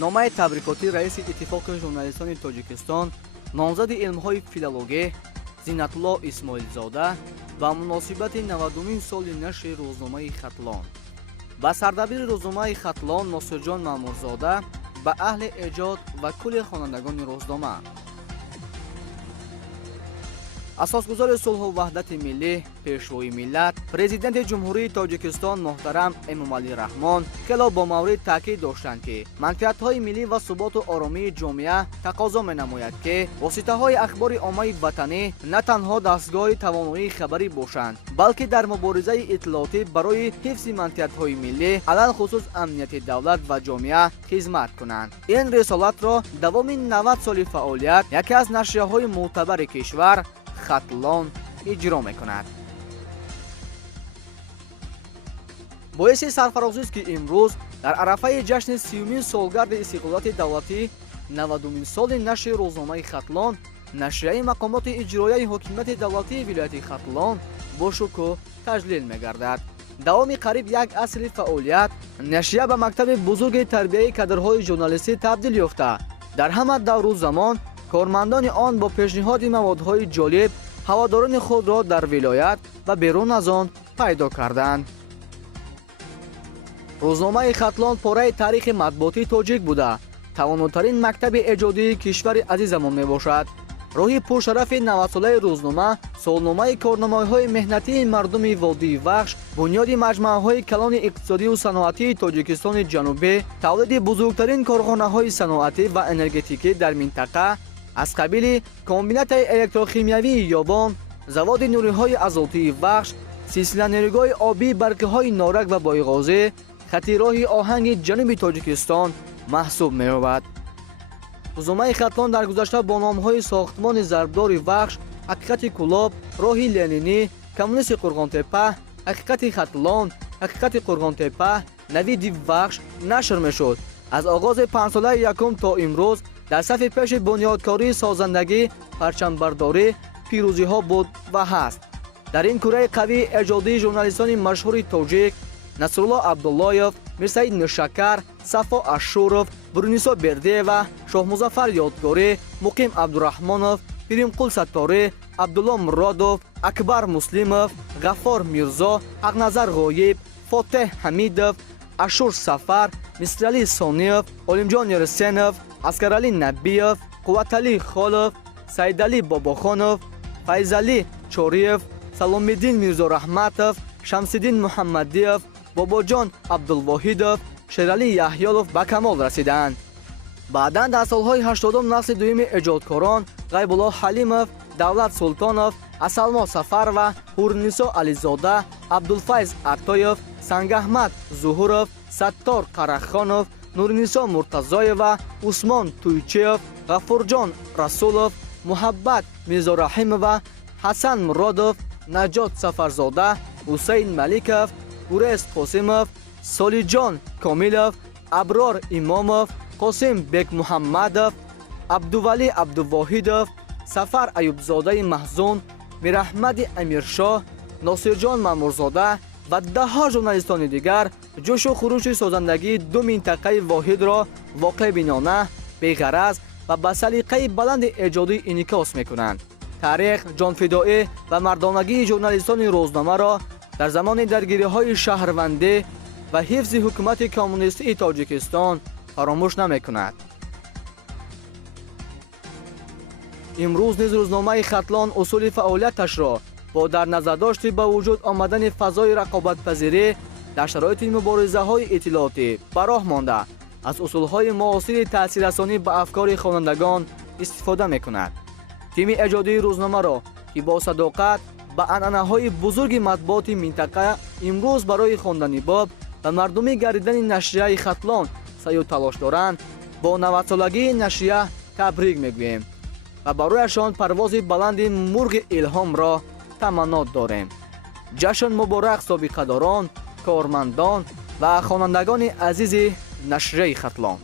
номаи табрикоти раиси иттифоқи журналистони тоҷикистон номзади илмҳои филологӣ Зиннатулло Исмоилзода ба муносибати 90-умин соли нашри рӯзномаи Хатлон. ба сардабири рӯзномаи Хатлон Носирҷон Маъмурзода ба аҳли эҷод ва кулли хонандагони рӯзнома, асосгузори сулҳу ваҳдати миллӣ, пешвои миллат, президенти ҷумҳурии Тоҷикистон муҳтарам Эмомалӣ Раҳмон хело бо маврид таъкид доштанд, ки манфиатҳои миллӣ ва суботу оромии ҷомеа тақозо менамояд, ки воситаҳои ахбори оммаи ватанӣ на танҳо дастгоҳи тавоноии хабарӣ бошанд, балки дар муборизаи иттилоотӣ барои ҳифзи манфиатҳои миллӣ, алалхусус амнияти давлат ва ҷомеа хизмат кунанд. ин рисолатро давоми 90 соли фаъолият яке аз нашрияҳои мӯътабари кишвар Хатлон иҷро мекунад. боиси сарфарозист, ки имрӯз дар арафаи ҷашни 30-умин солгарди истиқлолияти давлатӣ 90-умин соли нашри рӯзномаи Хатлон, нашрияи мақомоти иҷроияи ҳокимияти давлатии вилояти Хатлон бо шукӯҳ таҷлил мегардад. давоми қариб як асри фаъолият, нашрия ба мактаби бузурги тарбияи кадрҳои журналистӣ табдил ёфта, дар ҳама давру замон кормандони он бо пешниҳоди маводҳои ҷолиб ҳаводорони худро дар вилоят ва берун аз он пайдо карданд. рӯзномаи Хатлон пораи таърихи матбуотии тоҷик буда, тавонотарин мактаби эҷодии кишвари азизамон мебошад. роҳи пуршарафи 90-солаи рӯзнома, солномаи корномаҳои меҳнатии мардуми Водии Вахш, бунёди маҷмӯъаҳои калони иқтисодию саноатии Тоҷикистони ҷанубӣ, тавлиди бузургтарин корхонаҳои саноатӣ ва энергетикӣ дар минтақа, аз қабили комбинатаи электрохимиявии Ёбон, заводи нуриҳои азотии Вахш, силсиланерӯгоҳи обии барқиҳои Норак ва Бойғозӣ, хати роҳи оҳанги ҷануби Тоҷикистон маҳсуб меёбад. рӯзномаи Хатлон дар гузашта бо номҳои сохтмони зарбдори Вахш, ҳақиқати Кӯлоб, роҳи Ленинӣ, коммунисти Қурғонтепа, ҳақиқати Хатлон, ҳақиқати Қурғонтепа, навиди Вахш нашр мешуд. аз оғози 5-солаи якум то имрӯз дар сафи пеши бунёдкории созандагӣ, парчамбардорӣ пирӯзиҳо буд ва ҳаст. дар ин кураи қавии эҷодии журналистони машҳури тоҷик Насрулло Абдуллоев, Мирсаид Нуршакар, Сафо Ашуров, Бурунисо Бердиева, Шоҳмузаффар Ёдгорӣ, Муқим Абдураҳмонов, Пиримқул Сатторӣ, Абдулло Муродов, Акбар Муслимов, Ғаффор Мирзо, Ҳақназар Ғоиб, Фотеҳ Ҳамидов, Ашур Сафар, Мисралӣ Сониев, Олимҷон Ерсенов, Аскаралӣ Набиев, Қувваталӣ Холов, Саидалӣ Бобохонов, Файзалӣ Чориев, Саломиддин Мирзораҳматов, Шамсиддин Муҳаммадиев, Бобоҷон Абдулвоҳидов, Шералӣ Яҳёлов ба камол расиданд. баъдан дар солҳои 80 насли дуюми эҷодкорон Ғайбулло Ҳалимов, Давлат Султонов, Асалмо Сафарова, Ҳурнисо Ализода, Абдулфайз Актоев, Сангаҳмад Зуҳуров, Саттор Қарахонов, Нурнисо Муртазоева, Усмон Туйчиев, Ғафурҷон Расулов, Муҳаббат Мирзораҳимова, Ҳасан Муродов, Наҷот Сафарзода, Ҳусейн Маликов, Гурес Қосимов, Солиҷон Комилов, Аброр Имомов, Қосим Бекмуҳаммадов, Абдувалӣ Абдувоҳидов, Сафар Аюбзодаи Маҳзун, Мираҳмади Амиршоҳ, Носирҷон Маъмурзода ва даҳҳо журналистони дигар ҷӯшу хурӯши созандагии ду минтақаи воҳидро воқеъбинона, беғараз ва ба салиқаи баланди эҷодӣ инъикос мекунанд. таърих, ҷонфидоӣ ва мардонагии журналистони рӯзномаро дар замони даргириҳои шаҳрвандӣ ва ҳифзи ҳукумати коммунистии Тоҷикистон фаромӯш намекунад. имрӯз низ рӯзномаи Хатлон усули фаъолияташро бо дар назардошти ба вуҷуд омадани фазои рақобатпазирӣ дар шароити муборизаҳои иттилоотӣ ба роҳ монда, аз усулҳои муосири таъсиррасонӣ ба афкори хонандагон истифода мекунад. тими эҷодии рӯзномаро, ки бо садоқат ба анъанаҳои бузурги матбуоти минтақа имрӯз барои хондани боб ва мардумӣ гардидани нашрияи Хатлон саъю талош доранд, бо 90-солагии нашрия табрик мегӯем ва барояшон парвози баланди мурғи илҳомро таманнот дорем. ҷашн муборак собиқадорон, кормандон ва хонандагони азизи нашрияи Хатлон.